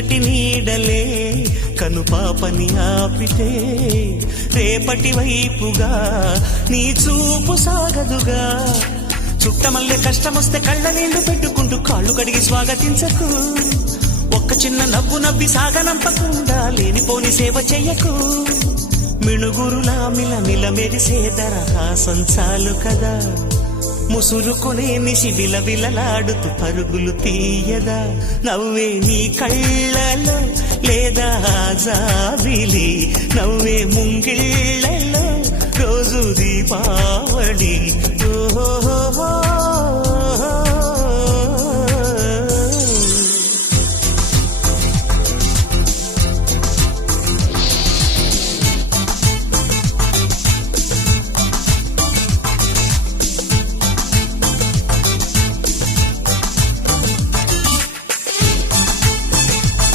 నేటి నీడలే కనుపాపని ఆపితే రేపటి వైపుగా నీ చూపు సాగదుగా చుట్టమల్లె కష్టమొస్తే కళ్ళ నీళ్లు పెట్టుకుంటూ కాళ్ళు కడిగి స్వాగతించకు ఒక్క చిన్న నవ్వు నవ్వి సాగనంపకుండా లేనిపోని సేవ చెయ్యకు మిణుగురులా మిల మిల మెరిసే ధర సంచాలు కదా ముసురుకునే నిషి విలవిలలాడుతూ పరుగులు తీయదా నవ్వే నీ కళ్ళలో లేదా జాబిలి నవ్వే ముంగిళ్ళలో రోజు దీపా